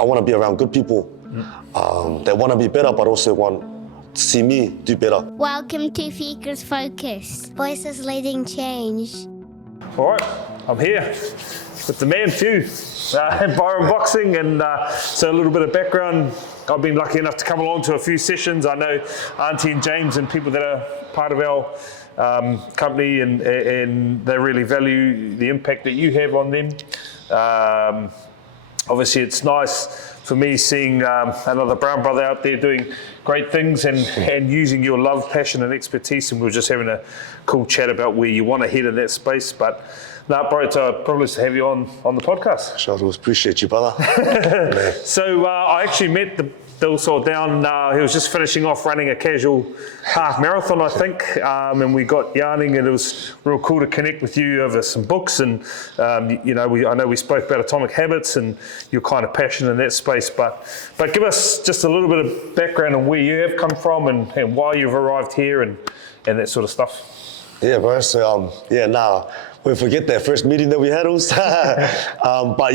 I want to be around good people that want to be better, but also want to see me do better. Welcome to Fika's Focus. Voices leading change. All right, I'm here with the man Few, Byron Boxing, and so a little bit of background. I've been lucky enough to come along to a few sessions. I know Auntie and James and people that are part of our company, and they really value the impact that you have on them. Obviously, it's nice for me seeing another brown brother out there doing great things and using your love, passion and expertise, and we were just having a cool chat about where you want to head in that space. But no, bro, it's a privilege to have you on the podcast. Sure, I appreciate you, brother. So I actually met the Bill saw down, he was just finishing off running a casual half marathon, I think, and we got yarning, and it was real cool to connect with you over some books, and you know, I know we spoke about Atomic Habits and your kind of passion in that space, but give us just a little bit of background on where you have come from and why you've arrived here and that sort of stuff. Yeah, bro, so we'll forget that first meeting that we had, but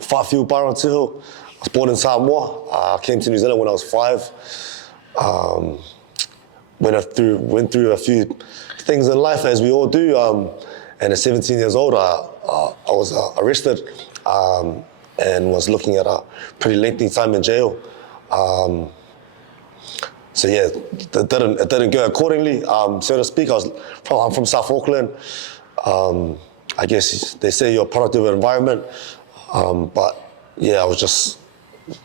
Faafiu, Byron Boxing. I was born in Samoa. I came to New Zealand when I was 5. Went through a few things in life, as we all do. And at 17 years old, I was arrested and was looking at a pretty lengthy time in jail. So yeah, it didn't go accordingly, so to speak. I'm from South Auckland. I guess they say you're a product of an environment, but yeah, I was just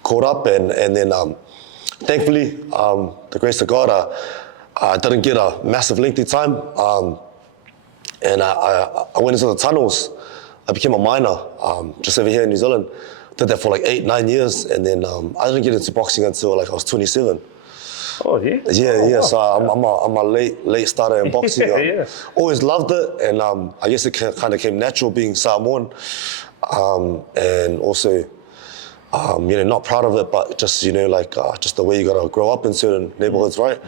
caught up, and then thankfully, the grace of God, I didn't get a massive lengthy time, and I went into the tunnels. I became a miner just over here in New Zealand. Did that for like 8-9 years, and then I didn't get into boxing until like I was 27. Oh yeah. Yeah. So I'm a late starter in boxing. Yeah. Always loved it, and I guess it kind of came natural being Samoan, and also. Not proud of it, but just, just the way you gotta grow up in certain neighborhoods, right?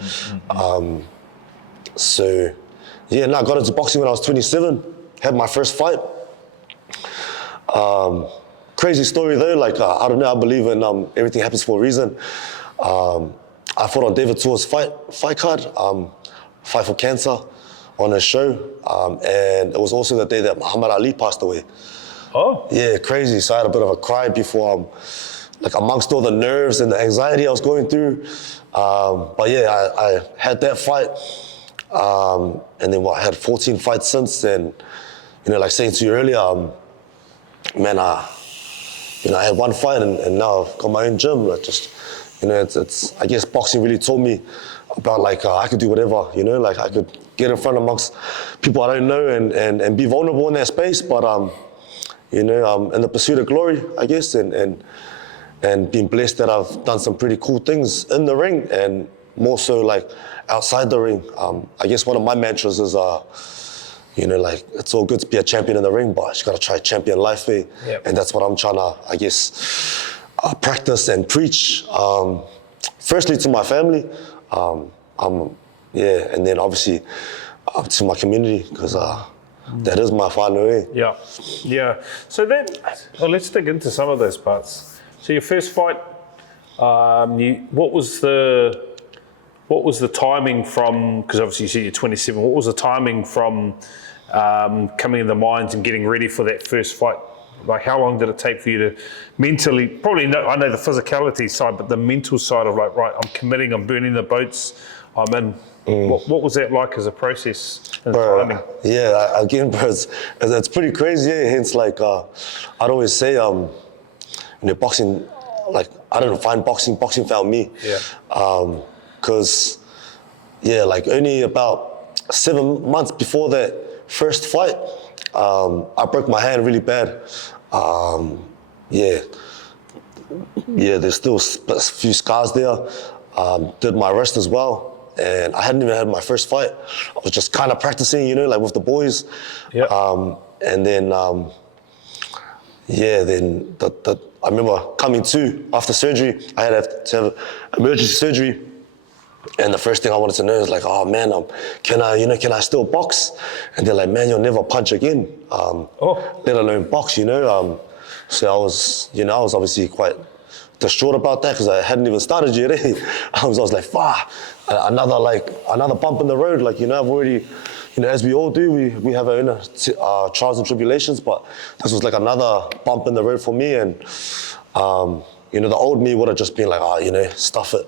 I got into boxing when I was 27, had my first fight. Crazy story though, I don't know, I believe in everything happens for a reason. I fought on David Tua's fight card, Fight for Cancer, on a show, and it was also the day that Muhammad Ali passed away. Oh. Yeah, crazy. So I had a bit of a cry before, amongst all the nerves and the anxiety I was going through. But yeah, I had that fight, and then I had 14 fights since. And saying to you earlier, I had one fight and now I've got my own gym. It's I guess boxing really taught me about I could do whatever. I could get in front amongst people I don't know and be vulnerable in that space, but in the pursuit of glory, I guess, and being blessed that I've done some pretty cool things in the ring and more so outside the ring. I guess one of my mantras is, it's all good to be a champion in the ring, but you gotta try champion life, eh? Yep. And that's what I'm trying to, I guess, practice and preach. Firstly to my family, and then obviously to my community, because that is my final way. Yeah. So then, let's dig into some of those parts. So your first fight, what was the timing from? Because obviously you said you're 27. What was the timing from coming in the mines and getting ready for that first fight? How long did it take for you to mentally? Probably I know the physicality side, but the mental side of right, I'm committing, I'm burning the boats, I'm in. What was that like as a process and timing? Yeah, again, bro, it's pretty crazy. Yeah? Hence, I'd always say, boxing, I didn't find boxing found me. Yeah. Because, only about 7 months before that first fight, I broke my hand really bad. There's still a few scars there. Did my wrist as well. And I hadn't even had my first fight. I was just kind of practicing, with the boys. Yep. And then, I remember coming to after surgery. I had to have emergency surgery. And the first thing I wanted to know is oh man, can I still box? And they're like, man, you'll never punch again, let alone box, So I was obviously quite distraught about that because I hadn't even started yet. I was like, another bump in the road. Like, I've already, as we all do, we have our inner trials and tribulations, but this was like another bump in the road for me. And, the old me would have just been like, stuff it,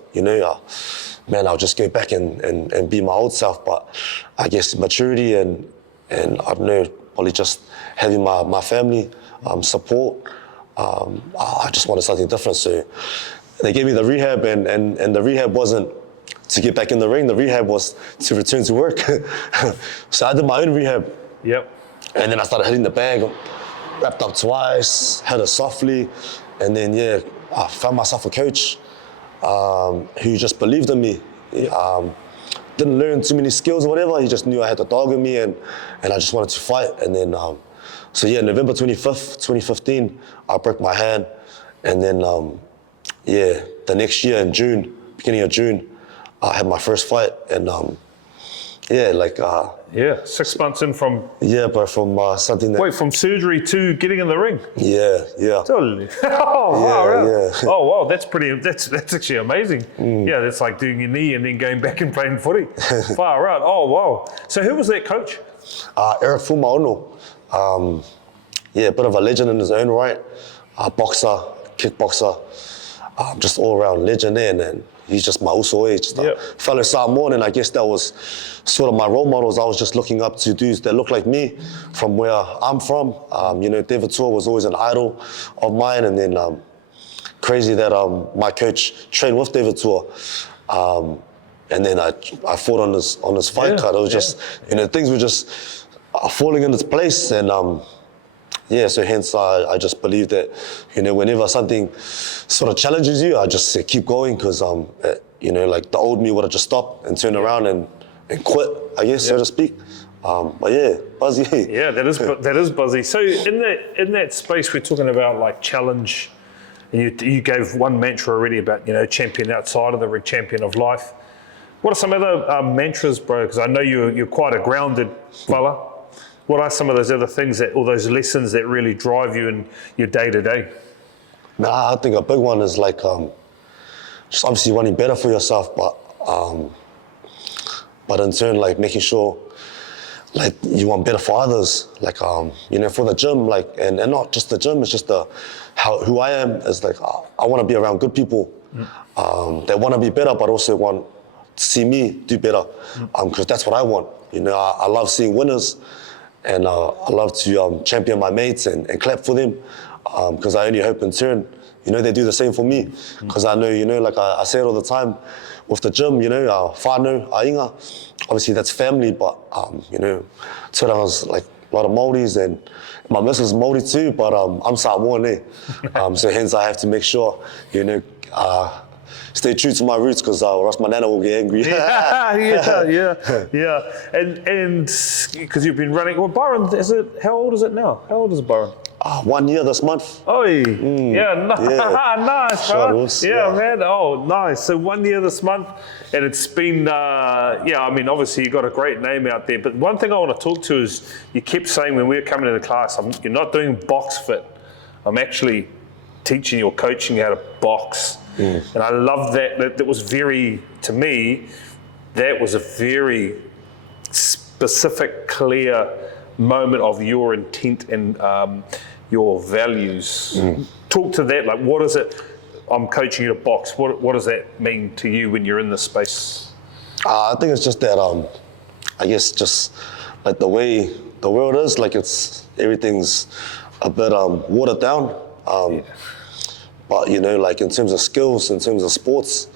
man, I'll just go back and be my old self. But I guess maturity and I don't know, probably just having my family support, I just wanted something different. So they gave me the rehab, and the rehab wasn't to get back in the ring. The rehab was to return to work. So I did my own rehab. Yep. And then I started hitting the bag, wrapped up twice, hit it softly. And then, I found myself a coach who just believed in me. Didn't learn too many skills or whatever. He just knew I had the dog in me, and I just wanted to fight. And then, November 25th, 2015, I broke my hand. And then, the next year in June, beginning of June, I had my first fight. And 6 months in from... Yeah, but from something that... Wait, from surgery to getting in the ring? Yeah. Totally. Oh, wow. Yeah. Oh, wow, that's actually amazing. Yeah, that's like doing your knee and then going back and playing footy. Far out. Oh, wow. So who was that coach? Eric Fumaono. Bit of a legend in his own right. Boxer, kickboxer, just all-around legend there, and he's just my usoe, just a fellow Samoan, and I guess that was sort of my role models. I was just looking up to dudes that look like me from where I'm from. David Tua was always an idol of mine, and then crazy that my coach trained with David Tua. And then I fought on his fight card. It was just, things were just falling into place, and so hence I just believe that, whenever something sort of challenges you, I just say keep going, because, like the old me would have just stopped and turned around and quit, I guess, so to speak. Buzzy. Yeah, that is buzzy. So in that space, we're talking about like challenge, and you gave one mantra already about, champion outside of the ring, champion of life. What are some other mantras, bro? Because I know you're quite a grounded fella. What are some of those other things all those lessons that really drive you in your day-to-day? I think a big one is like just obviously wanting better for yourself, but in turn, like making sure like you want better for others, like for the gym, like and not just the gym, it's just who I am is like I want to be around good people that want to be better, but also want to see me do better, because that's what I want. I love seeing winners. And I love to champion my mates and clap for them, because I only hope in turn, they do the same for me. Because I know, like I say it all the time with the gym, whānau, haerenga, obviously that's family, but, Tūranga's like a lot of Māoris, and my missus is Māori too, but I'm Samoan, so hence I have to make sure, stay true to my roots, because or else my nana will get angry. Yeah. And because you've been running, well, Byron, how old is it now? How old is Byron? 1 year this month. Nice, bro. Yeah, man. Oh, nice. So 1 year this month, and it's been, obviously you got a great name out there, but one thing I want to talk to is, you kept saying when we were coming into class, you're not doing box fit. I'm actually teaching you or coaching you how to box. And I love that. That was very, to me, that was a very specific, clear moment of your intent and your values. Talk to that. Like, what is it? I'm coaching you to box. What does that mean to you when you're in this space? I think it's just that, I guess, just like the way the world is, like everything's a bit watered down. But, like in terms of skills, in terms of sports,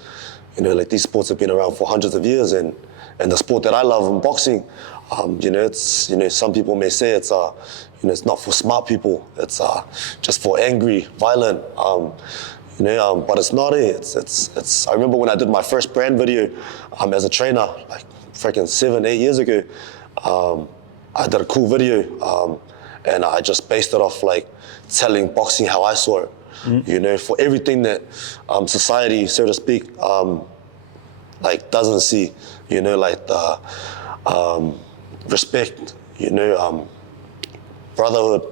like these sports have been around for hundreds of years, and the sport that I love in boxing, it's, some people may say it's not for smart people, it's just for angry, violent, but it's not it. It's. I remember when I did my first brand video as a trainer, like freaking 7-8 years ago, I did a cool video, and I just based it off like telling boxing how I saw it. For everything that society, so to speak, like doesn't see, like the respect, brotherhood,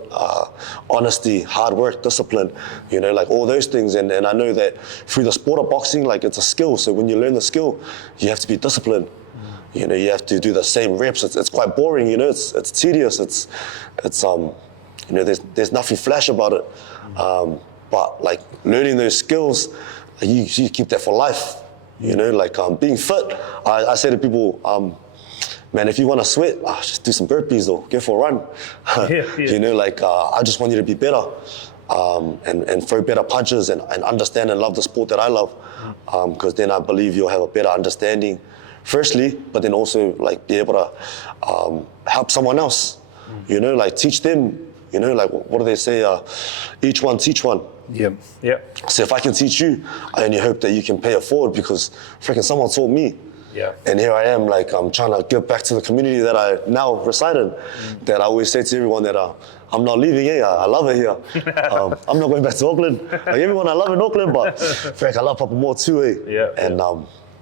honesty, hard work, discipline, you know, like all those things. And I know that through the sport of boxing, like it's a skill. So when you learn the skill, you have to be disciplined. You know, you have to do the same reps. It's quite boring, you know, it's tedious. It's you know, there's nothing flash about it. But like learning those skills, you keep that for life. You know, like being fit. I say to people, man, if you want to sweat, just do some burpees or go for a run. You know, like I just want you to be better and throw better punches and understand and love the sport that I love. Because then I believe you'll have a better understanding, firstly, but then also like be able to help someone else. You know, like teach them. You know, like what do they say? Each one teach one. Yep. So if I can teach you, I only hope that you can pay it forward because freaking someone taught me. Yeah. And here I am, like I'm trying to give back to the community that I now reside in. That I always say to everyone that I'm not leaving here. I love it here. I'm not going back to Auckland. Like everyone I love in Auckland, but I love Pāpāmoa too, eh? Yeah. And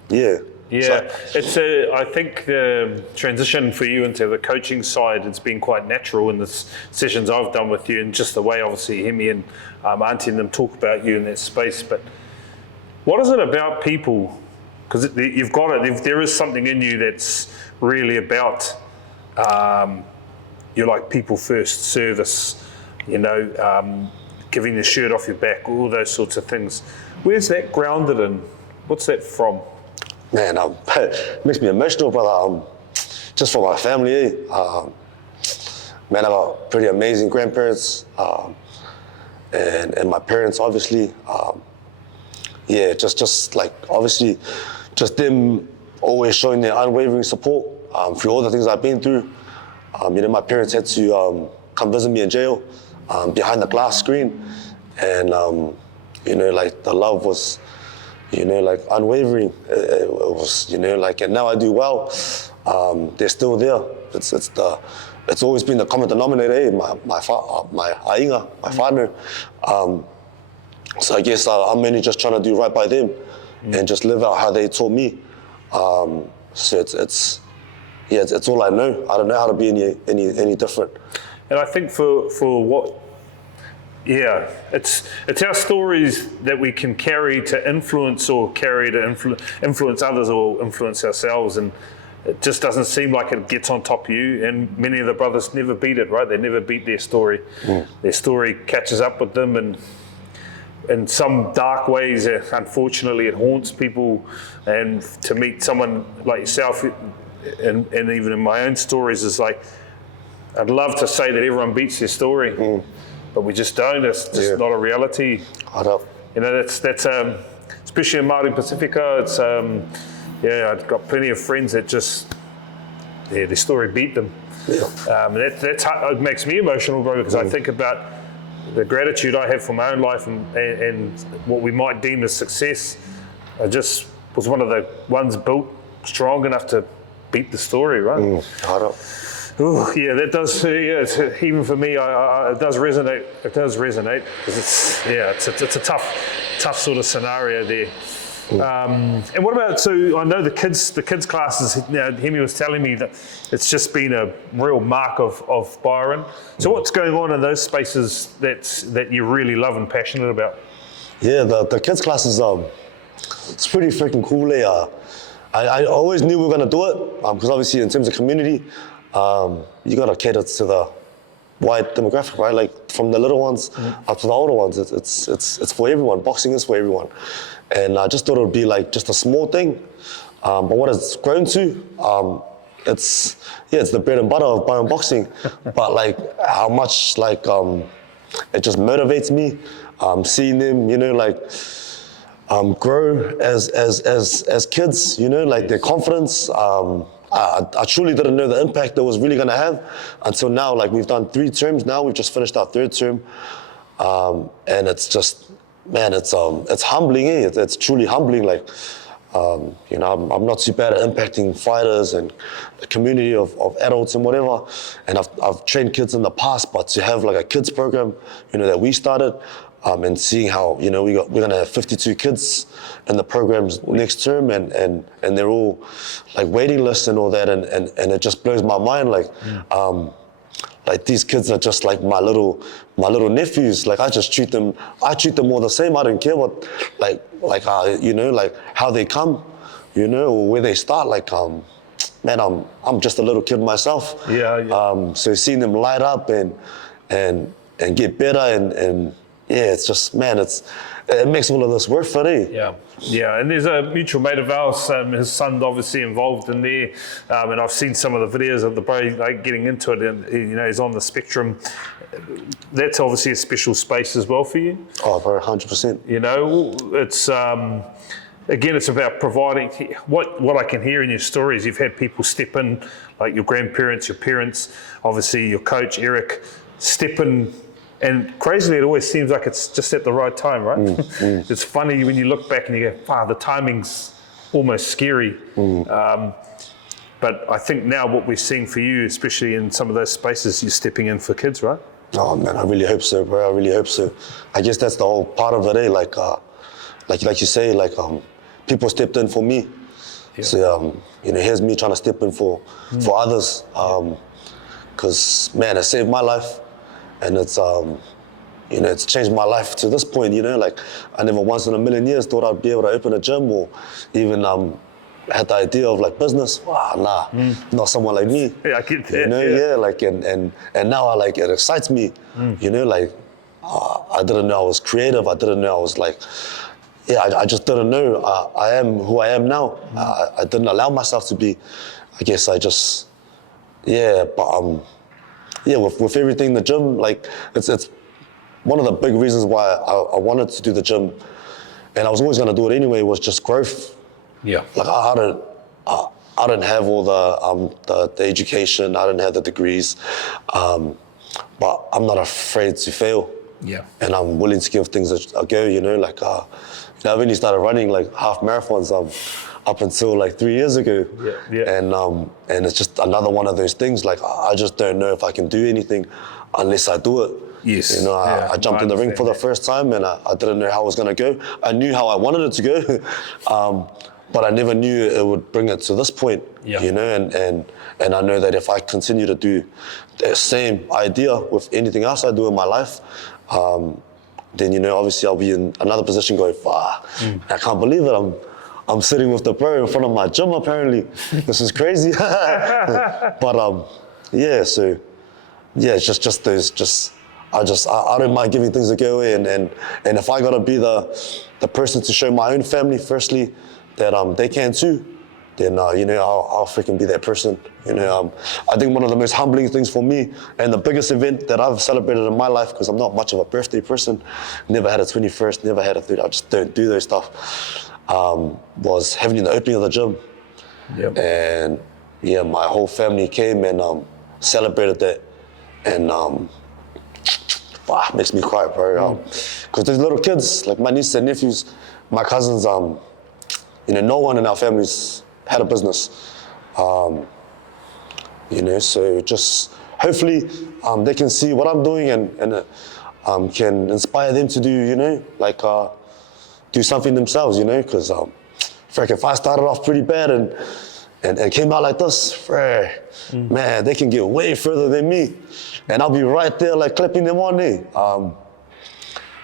yeah. Yeah, it's I think the transition for you into the coaching side, it's been quite natural in the sessions I've done with you, and just the way obviously Hemi and Auntie and them talk about you in that space. But what is it about people? Because you've got it. If there is something in you that's really about, you're like people first, service, you know, giving the shirt off your back, all those sorts of things. Where's that grounded in? What's that from? Man, it makes me emotional, brother. Just for my family, eh? Man, I got pretty amazing grandparents, and my parents, obviously. Yeah, just like, obviously, just them always showing their unwavering support through all the things I've been through. You know, my parents had to come visit me in jail behind the glass screen, and, you know, like the love was, you know, like unwavering. It was, you know, like, and now I do well. They're still there. It's always been the common denominator. Eh? My haerenga, my father. So I guess I'm only just trying to do right by them and just live out how they taught me. So it's all I know. I don't know how to be any different. And I think for what. Yeah, it's our stories that we can carry to influence or carry to influence others or influence ourselves, and it just doesn't seem like it gets on top of you. And many of the brothers never beat it, right? They never beat their story. Their story catches up with them, and in some dark ways, unfortunately, it haunts people. And to meet someone like yourself, and even in my own stories, is like, I'd love to say that everyone beats their story. But we just don't. It's just not a reality. You know, that's especially in Māori Pacifica. It's I've got plenty of friends that just their story beat them. That's how, it makes me emotional, bro, because I think about the gratitude I have for my own life and what we might deem as success. I just was one of the ones built strong enough to beat the story, right? Ooh, yeah, that does. Yeah, even for me, it does resonate. It does resonate because it's a tough sort of scenario there. And what about? So I know the kids classes. You know, Hemi was telling me that it's just been a real mark of Byron. So what's going on in those spaces that you really love and passionate about? Yeah, the kids classes. It's pretty freaking cool. I always knew we were gonna do it because obviously in terms of community. You gotta cater to the wide demographic, right? Like from the little ones up to the older ones. It's for everyone. Boxing is for everyone, and I just thought it would be like just a small thing. But what it's grown to, it's the bread and butter of Byron Boxing. But like how much like it just motivates me, seeing them, you know, like grow as kids, you know, like their confidence. I truly didn't know the impact that was really going to have until now. Like we've done 3 terms now. We've just finished our 3rd term, and it's just, man, it's humbling. Eh? It's truly humbling. Like, you know, I'm not too bad at impacting fighters and the community of adults and whatever. And I've trained kids in the past, but to have like a kids program, you know, that we started. And seeing how, you know, we're gonna have 52 kids in the programs next term, and they're all like waiting lists and all that, and it just blows my mind. Like like these kids are just like my little nephews. Like I treat them all the same. I don't care what, you know, like how they come, you know, or where they start. Like, man, I'm just a little kid myself. Yeah. So seeing them light up and get better and yeah, it's just, man, it makes all of this work for me. Yeah, and there's a mutual mate of ours, his son's obviously involved in there, and I've seen some of the videos of the bro like getting into it, and you know, he's on the spectrum. That's obviously a special space as well for you. Oh, bro, 100%. You know, it's again, it's about providing. What I can hear in your stories, you've had people step in, like your grandparents, your parents, obviously your coach Eric, step in. And crazily, it always seems like it's just at the right time, right? It's funny when you look back and you go, wow, the timing's almost scary. But I think now what we're seeing for you, especially in some of those spaces, you're stepping in for kids, right? Oh man, I really hope so, bro. I really hope so. I guess that's the whole part of it, eh? Like you say, like people stepped in for me. Yeah. So you know, here's me trying to step in for others. Because man, it saved my life. And it's, you know, it's changed my life to this point, you know, like I never once in a million years thought I'd be able to open a gym or even had the idea of like business. Wow, nah, not someone like me. Yeah, I get that. You know, yeah, like, and now it excites me, you know, like I didn't know I was creative. I didn't know I was like, yeah, I just didn't know I am who I am now. I didn't allow myself to be, I guess I just, yeah, but yeah, with everything in the gym, like it's one of the big reasons why I wanted to do the gym, and I was always going to do it anyway, was just growth. Yeah. Like I didn't have all the education, I didn't have the degrees, but I'm not afraid to fail. Yeah. And I'm willing to give things a go. You know, like you know, I've only started running like half marathons up until like 3 years ago. Yeah. And it's just another one of those things. Like I just don't know if I can do anything unless I do it. Yes. You know, I jumped in the ring for the first time, and I didn't know how it was going to go. I knew how I wanted it to go, but I never knew it would bring it to this point. Yeah. You know, and I know that if I continue to do the same idea with anything else I do in my life, then, you know, obviously I'll be in another position going, I can't believe it. I'm sitting with the bro in front of my gym, apparently. This is crazy. But yeah, so yeah, it's just those, I don't mind giving things a go, and if I gotta be the person to show my own family, firstly, that they can too, then you know, I'll freaking be that person. You know, I think one of the most humbling things for me, and the biggest event that I've celebrated in my life, because I'm not much of a birthday person, never had a 21st, never had a 30th, I just don't do those stuff, was having the opening of the gym. Yep. And yeah, my whole family came and celebrated that, and makes me cry, bro. Because these little kids, like my nieces and nephews, my cousins, you know, no one in our families had a business. You know, so just hopefully they can see what I'm doing and can inspire them to do, you know, like do something themselves, you know, because if I started off pretty bad and came out like this, man, they can get way further than me, and I'll be right there like clapping them on there.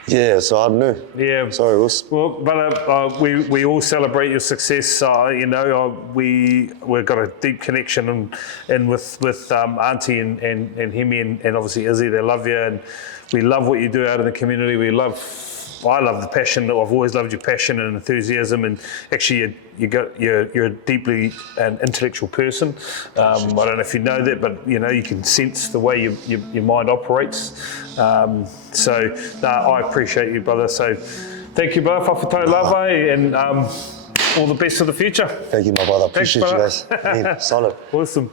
Yeah, so I don't know. Yeah. Sorry, Wills. Well, but we all celebrate your success. You know, we've got a deep connection and with Auntie and Hemi and obviously Izzy. They love you, and we love what you do out in the community. I love the passion. I've always loved your passion and enthusiasm, and actually you're a deeply an intellectual person. I don't know if you know that, but you know, you can sense the way your mind operates. I appreciate you, brother. So thank you, brother. Whawhatau lava, and all the best for the future. Thank you, my brother. Thanks, Appreciate brother. you guys. Solid. Awesome.